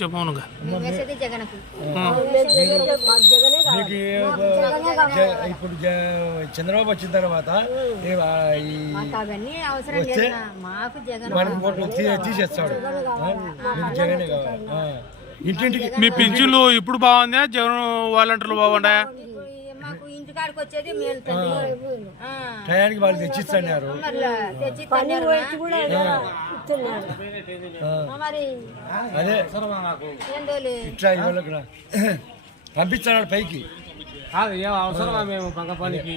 జగన్గా ఇప్పుడు చంద్రబాబు వచ్చిన తర్వాత మనకు ఓట్లు తీసేస్తాడు. జగనే కావాలి. ఇంటింటికి మీ పింఛన్లు ఇప్పుడు బాగుందా? జగన్ వాలంటీర్లు బాగుంటాయా? టయానికి వాళ్ళు తెచ్చిస్తున్నారు. అదే ఇట్లా ఇవాళ కూడా పంపిస్తున్నాడు పైకి. అవసరమా మేము బంగపాలికి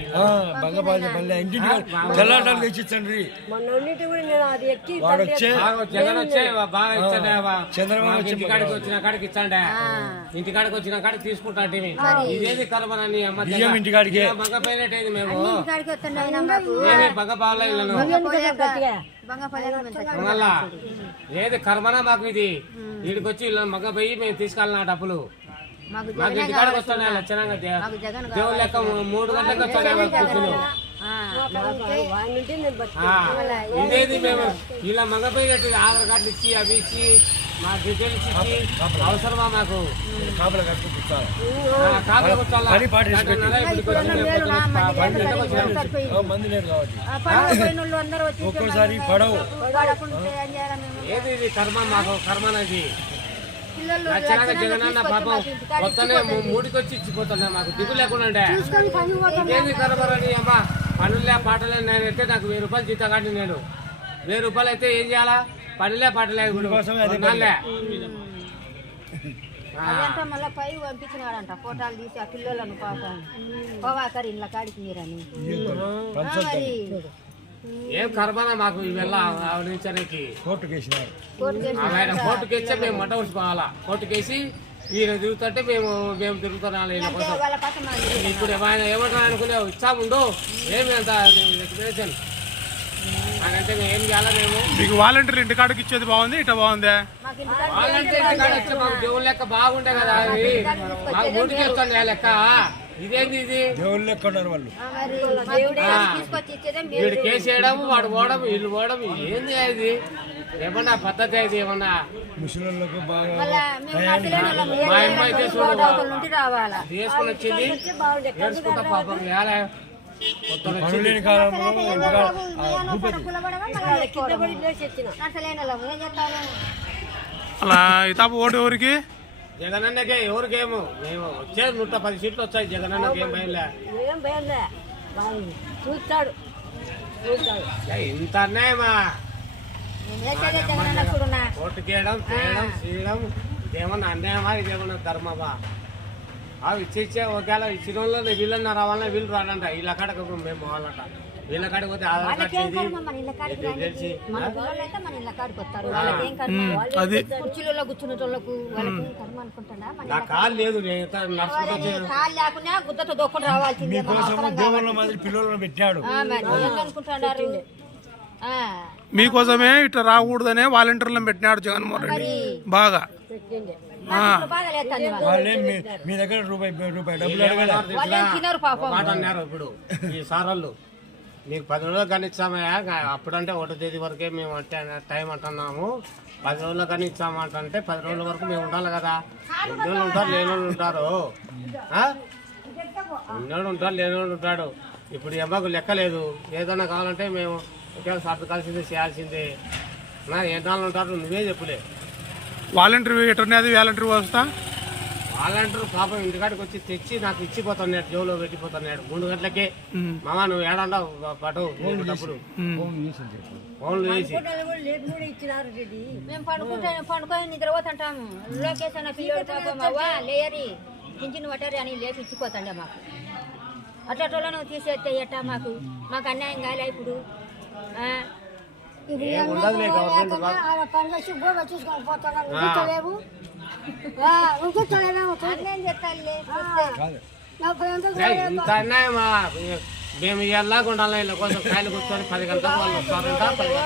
బంగపాలి మళ్ళీ ఇంటికి తెల్లాటాలు తెచ్చిచ్చండి. వాడు వచ్చే జగన్ వచ్చే బాగా ఇచ్చండి. చంద్రబాబు ఇంటికాడికి వచ్చిన కాడికి ఇచ్చండి. ఇంటికాడికి వచ్చిన కాడికి తీసుకుంటా. ఇదేది కలమని బియ్యం ఇంటికాడికి బంగపోయినట్టేది. మేము బంగపాల మళ్ళా ఏది కర్మనా మాకు ఇది. వీడికి వచ్చి మగ పోయి మేము తీసుకెళ్ళిన డబ్బులు మాకు ఇంటికాడికి వస్తాను. లక్షణంగా దేవుడు లెక్క 3 గంటలకు వస్తాను. ఇదేది మేము ఇలా మగపోయినట్టు ఆధార్ కార్డు ఇచ్చి అవి ఇచ్చి మా డీటెయిల్స్ ఇచ్చి అవసరమా మాకు? కాపలా కట్టుకుంటారు. ఒక్కోసారి పడవు. ఏది ఇది కర్మ మాకు కర్మనది. లక్షణంగా జగనన్న పాపం మొత్తనే 3కి వచ్చి ఇచ్చిపోతున్నా. మాకు దిగు లేకుండా ఏది కరబరని అమ్మా పనులే పాటలే. నేనైతే నాకు 1000 రూపాయలు జీతం కాదు. నేను 1000 రూపాయలు అయితే ఏం చేయాలా? పనులే పాటలే మళ్ళీ పై పంపించినాడంట ఫోటోలు తీసి ఆ పిల్లలను పాపం పోవాకరి ఇళ్ళ కాడికి మీరని. ఏం కర్మనా మాకు ఇవెల్లా ఆవిడించడానికి. కోర్టుకి వేస్తే మేము మట ఉంచుకోవాలా. కోర్టుకేసి ఈయన తిరుగుతుంటే మేము తిరుగుతున్నాం. ఇప్పుడు ఏమంటారు అనుకునే ఇచ్చాముండు ఏమి అంత ఎక్స్ప్రెషన్ అదంటే మేము ఏం చేయాలా? మేము మీకు వాలంటీర్ ఇంటికాడికి ఇచ్చేది బాగుంది, ఇట్లా బాగుందా? వాలంటీర్ ఇంటికాడ వచ్చే మాకు దేవుళ్ళ లెక్క బాగుండే కదా. అది మాకు 3కి వస్తుంది లెక్క. ఇదేంది ఇది? దేవుళ్ళు లెక్క ఉన్నారు వాళ్ళు. వీడు కేసు వేయడం, వాడు పోవడం, వీళ్ళు పోవడం. ఏంది అది? ఏమన్నా పద్ధతి అయితే ఏమన్నా ముసలిళ్ళకు బాగా మా అమ్మ అయితే తీసుకుని వచ్చింది నేర్చుకుంటా పాపం. అలా ఇతాపు ఓటు ఎవరికి? జగనన్నకే. ఎవరికేమో మేము వచ్చేది 110 సీట్లు వచ్చాయి. జగనన్నకి ఏం భయంలే. ఇంత అన్యాయమా? ఓటు చేయడం చేయడం ఇదేమన్నా అన్యాయమా? ఇదేమన్నా ధర్మమా? అవి ఇచ్చే ఒకవేళ ఇచ్చిన వాళ్ళు వీళ్ళన్నా రావాలన్నా వీళ్ళు రాడంట. వీళ్ళ కాడకు మేము పోవాలంట. వీళ్ళ కాడికి పోతే ఆధార్ కార్డు తెలిసి నా కాలు లేదు. పిల్లలను పెట్టాడు. మీకోసమే ఇట్లా రాకూడదనే వాలంటీర్లను పెట్టినాడు జగన్మోహన్ రెడ్డి. బాగా మీ దగ్గర రూపాయి డబ్బులు మాట అన్నారు. ఇప్పుడు ఈ సారోళ్ళు మీకు 10 రోజులు కానీ ఇచ్చామయ్యా. అప్పుడంటే 1వ తేదీ వరకే మేము అంటే టైం అంటున్నాము. 10 రోజులు కానీ ఇచ్చామంటే 10 రోజుల వరకు మేము ఉండాలి కదా. ఉన్నోళ్ళు ఉంటారు, లేనోళ్ళు ఉంటారు. ఉన్నోళ్ళు ఉంటారు, లేనోళ్ళు ఉంటాడు. ఇప్పుడు ఎమ్మకు లెక్క లేదు. ఏదైనా కావాలంటే మేము ఒకే సర్దుకాల్సిందే చేయాల్సిందే. ఎన్నాళ్ళు ఉంటారు నువ్వే చెప్పులే. వాలంటీర్ ఎటున్నది వాలంటీర్ వస్తా వాలంటీర్ పాపం ఇంటికాడికి వచ్చి తెచ్చి నాకు ఇచ్చిపోతున్నాడు. జోలో పెట్టిపోతున్నాడు 3 గంటలకే. మామ నువ్వు ఏడన్నా పటు డబ్బులు ఫోన్లు వేసి మేము పండుకొని నిద్రపోతుంటాము. లోకేష్ అన్న పిల్లడు పాపం అవ్వ లేయరి పింఛను పట్టారు అని లేపి ఇచ్చిపోతాండే మాకు. అట్లా తీసేస్తే ఎట్టా? మాకు అన్యాయం కాలే. ఇప్పుడు ఇంత అన్యాయమా? మేము ఎలాగుండాలి? ఇలా కోసం కాయలు కూర్చొని 10 గంటలకు వాళ్ళు వస్తారంట.